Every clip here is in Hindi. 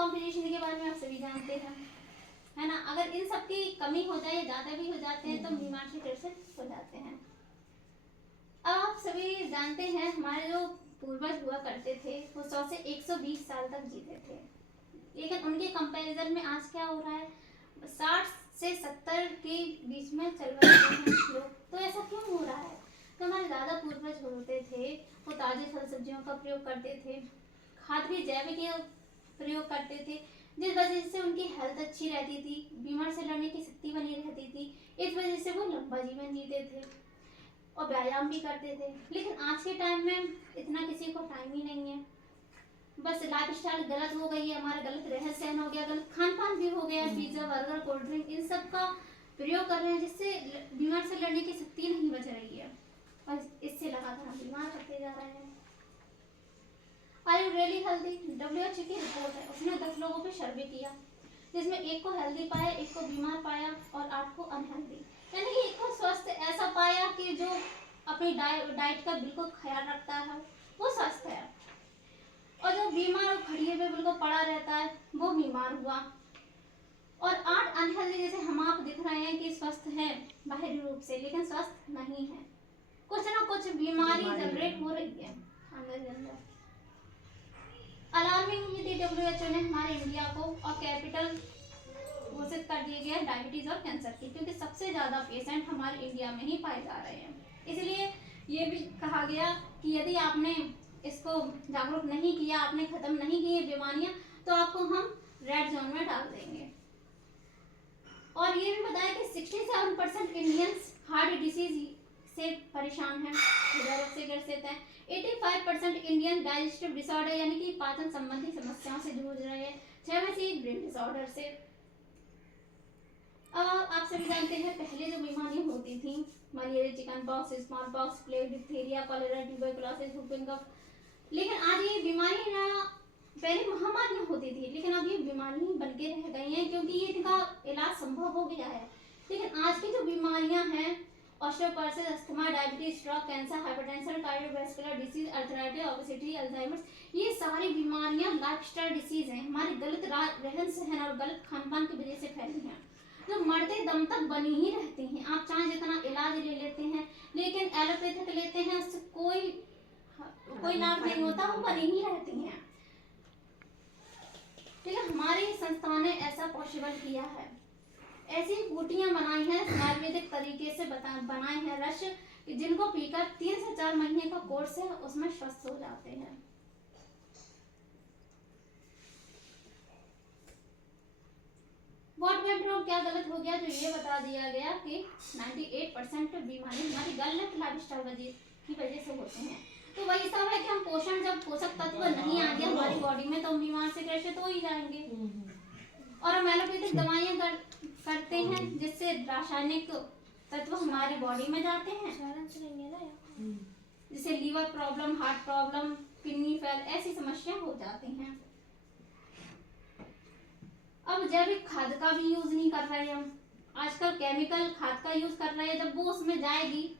कॉम्बिनेशन के बारे में आप सभी जानते हैं, है ना। अगर इन सब की कमी हो जाए, ज़्यादा भी हो जाते हैं तो बीमार से ग्रसित हो जाते हैं। अब आप सभी जानते हैं हमारे जो पूर्वज हुआ करते थे वो 100 से 120 साल तक जीते थे, लेकिन उनके कंपैरिजन में आज क्या हो रहा है, 60 से 70 के बीच में चल रहे हैं लोग। तो ऐसा क्यों हो रहा है? तो हमारे दादा पूर्वज होते थे वो ताजे फल सब्जियों का प्रयोग करते थे, खाद भी जैविक प्रयोग करते थे, जिस वजह से उनकी हेल्थ अच्छी रहती थी, बीमार से लड़ने की शक्ति बनी रहती थी। इस वजह से वो लंबा जीवन जीते थे और व्यायाम भी करते थे। लेकिन आज के टाइम में इतना किसी को टाइम ही नहीं है, बस लाइफ स्टाइल गलत हो गई है, हमारा गलत रहन सहन हो गया, गलत खान पान भी हो गया, pizza burger cold drink in सब का प्रयोग कर रहे हैं, जिससे बीमार से लड़ने की शक्ति नहीं बच रही है और इससे लगातार हम बीमार करते जा रहे हैं। Are you really healthy? WHO की रिपोर्ट है, उसने 10 लोगों पे सर्वे किया, जिसमें एक को हेल्दी पाया, एक को बीमार पाया और 8 को अनहेल्दी। यानी कि एक को स्वस्थ ऐसा पाया कि जो अपनी डाइट का बिल्कुल ख्याल रखता है वो स्वस्थ है, और जो बीमार और खड़िए पे बिल्कुल पड़ा रहता है वो बीमार हुआ। और 8 अनहेल्दी, जैसे हम आप दिख रहे हैं कि स्वस्थ हैं बाहरी रूप से, लेकिन स्वस्थ नहीं है, कुछ ना कुछ बीमारी जनरेट हो रही है अंदर ही अंदर। अलार्मिंग विधि WHO ने हमारे इंडिया को और कैपिटल घोषित कर दिए गए डायबिटीज और कैंसर की, क्योंकि सबसे ज्यादा पेशेंट हमारे इंडिया में ही पाए जा रहे हैं। इसलिए ये भी कहा गया कि यदि आपने इसको जागरूक नहीं किया, आपने खत्म नहीं की बीमारियां, तो आपको हम रेड जोन में डाल देंगे। और ये भी बताया कि 67% इंडियंस हार्ट डिसीज से परेशान है, हृदय से ग्रसित है। 85% इंडियन डाइजेस्टिव डिसऑर्डर यानी कि पाचन संबंधी समस्याओं से जूझ रहे हैं। 6 में से ब्रेन डिसऑर्डर से। अब आप सभी जानते हैं पहले जो बीमारियां होती थी, malaria, chicken pox, small pox, plague, diphtheria, cholera, tuberculosis, whooping cough, लेकिन आज ये बीमारियां पहले महामारियां होती थी, लेकिन अब ये बीमारी बन के रह गई हैं, क्योंकि ये इनका इलाज संभव हो गया है। लेकिन आज की जो बीमारियां हैं, osteoporosis, asthma, diabetes, stroke, cancer, hypertension, cardiovascular disease, arthritis, obesity, Alzheimer's, ये सारी बीमारियां लाइफस्टाइल डिसीज हैं, हमारे गलत रहन सहन और गलत खान पान की वजह से फैली हैं, जो मरते दम तक बनी ही रहती हैं। आप चाहे जितना इलाज ले लेते हैं, लेकिन एलोपैथिक लेते हैं, उससे कोई लाभ नहीं होता, वो बनी ही रहती हैं। ठीक है, हमारी संस्था ने ऐसा पॉसिबल किया है, ऐसी बूटियां बनाई हैं आयुर्वेदिक तरीके से बनाए हैं रस, जिनको पीकर 3 से 4 महीने का कोर्स है, उसमें स्वस्थ हो जाते हैं। व्हाट वेंट रॉन्ग, क्या गलत हो गया, जो ये बता दिया गया कि 98% बीमारी हमारी गलत लाइफस्टाइल की वजह से होते हैं। तो वही सब है कि हम जब पोषक तत्व नहीं आ गया हमारी बॉडी में, तो हम बीमार से ग्रसित हो ही जाएंगे। और हम एलोपैथिक दवाइयां करते हैं, जिससे रासायनिक तत्व हमारे बॉडी में जाते हैं, जिससे liver problem, heart problem, kidney fail, ऐसी समस्या हो जाती हैं। अब जैविक खाद का भी यूज नहीं कर रहे हम, आजकल केमिकल खाद का यूज कर रहे हैं। जब वो उसमें जाएगी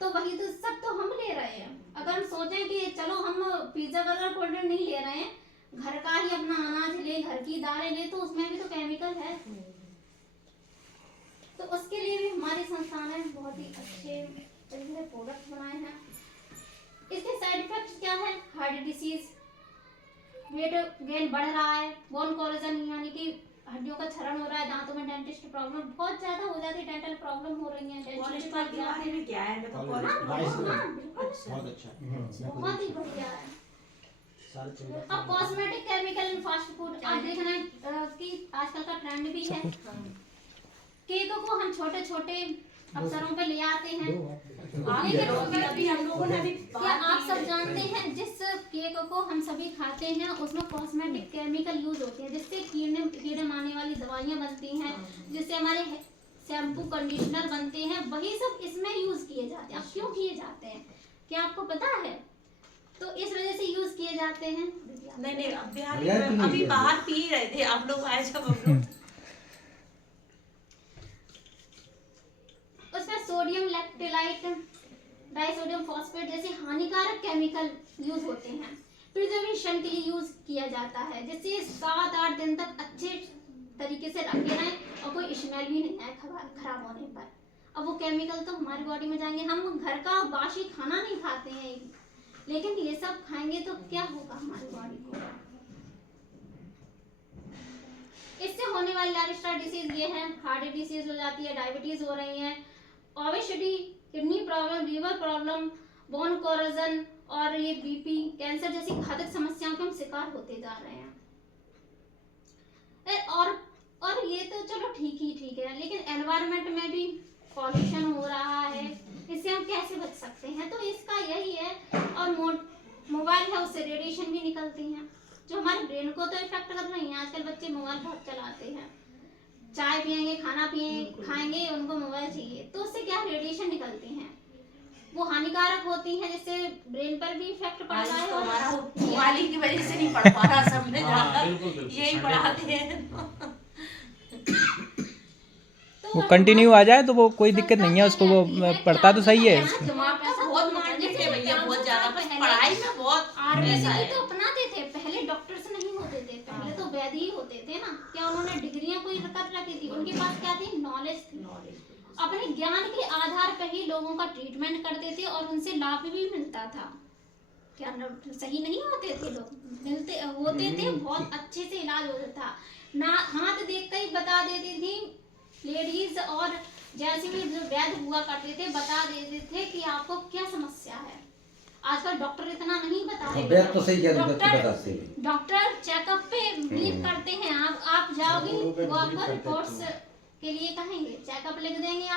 तो वही तो सब तो हम ले रहे हैं। अगर हम सोचें कि चलो हम पिज्जा बर्गर कोल्ड ड्रिंक नहीं ले रहे हैं, घर का ही अपना अनाज ले, घर की दालें ले, तो उसमें भी तो केमिकल है। तो उसके लिए भी हमारी संस्था ने बहुत ही अच्छे प्रोडक्ट बनाए हैं। इसके साइड इफेक्ट्स क्या है? हार्ट डिसीज, वेट गेन बढ़ रहा है, बोन कोरोजन यानी कि हड्डियों का क्षरण हो रहा है, दांतों में डेंटिस्ट प्रॉब्लम बहुत ज्यादा हो जाती है, डेंटल प्रॉब्लम हो रही है। कोलेस्ट्रॉल के बारे में क्या है? बहुत अच्छा, बहुत ही बढ़िया है। अब cosmetic, chemical in fast food, आप देख रहे हैं कि आजकल का ट्रेंड भी है। केकों को हम छोटे छोटे अवसरों पे ले आते हैं, लेकिन अभी हम लोगों ने भी क्या आप सब जानते हैं जिस केक को हम सभी खाते हैं उसमें कॉस्मेटिक केमिकल यूज होते हैं, जिससे कीड़े मारने वाली दवाइयां बनती हैं, जिससे हमारे शैम्पू कंडीशनर बनते हैं, वही सब इसमें यूज किए जाते हैं। अब क्यों किए जाते हैं, क्या आपको पता है? तो इस वजह से यूज किए जाते हैं। नहीं, अभी बाहर पी रहे थे आप लोग आए जब हम लोग उसमें सोडियम लैक्टेलाइट, डाइसोडियम फॉस्फेट जैसे हानिकारक केमिकल यूज होते हैं। प्रिजर्वेशन के लिए यूज किया जाता है, जिससे 7-8 दिन तक अच्छे तरीके से रखे रहें और कोई स्मेल भी नहीं आए खराब होने पर। अब वो केमिकल तो हमारी बॉडी में जाएंगे। हम घर का बासी खाना नहीं खाते हैं, लेकिन ये सब खाएंगे तो क्या होगा हमारी बॉडी को। इससे होने वाली लाइफस्टाइल डिसीज ये है, हार्ट डिसीज हो जाती है, डायबिटीज हो रही है, obesity, kidney problem, liver problem, bone corrosion और ये बीपी, कैंसर जैसी घातक समस्याओं के हम शिकार होते जा रहे हैं। और ये तो चलो ठीक है, लेकिन एनवायरनमेंट में भी पॉल्यूशन हो रहा है, इससे हम कैसे बच सकते हैं? तो इसका यही है। और मोबाइल है, उससे रेडिएशन भी निकलती हैं जो हमारे ब्रेन को तो इफेक्ट कर रही हैं। आजकल बच्चे मोबाइल बहुत चलाते हैं, चाय पियेंगे, खाना खाएंगे, उनको मोबाइल चाहिए, तो उससे क्या रेडिएशन निकलती हैं, वो हानिकारक होती हैं, जिससे ब्रेन पर भी इफेक्ट पड़ रहा है। हमारा मोबाइल की वजह से नहीं पढ़ पा रहा सबने ज्यादा, यही पढ़ाते हैं। वो कंटिन्यू आ जाए तो वो कोई दिक्कत नहीं है उसको, वो पढ़ता तो सही है। दिमाग का बहुत मारने थे भैया, बहुत ज्यादा, बस पढ़ाई में बहुत ऐसा है। तो अपनाते थे, पहले डॉक्टर्स नहीं होते थे, पहले तो वैद्य ही होते थे ना। क्या उन्होंने डिग्रियां कोई कर रखी थी? उनके पास क्या थी? नॉलेज थी। अपने ज्ञान के आधार पर ही लोगों का ट्रीटमेंट करते थे और उनसे लाभ भी मिलता था। क्या सही नहीं होते थे लोग? मिलते होते थे, बहुत अच्छे से इलाज होता था ना। हाथ देख कर ही बता देती थी लेडीज, और जैसे भी जो वैद्य हुआ करते थे बता देते थे कि आपको क्या समस्या है। आजकल डॉक्टर इतना नहीं बता रहे, तो सही डॉक्टर चेकअप पे बिलीव करते हैं। आप जाओगे, वो आपको रिपोर्ट्स के लिए कहेंगे, चेकअप लिख देंगे।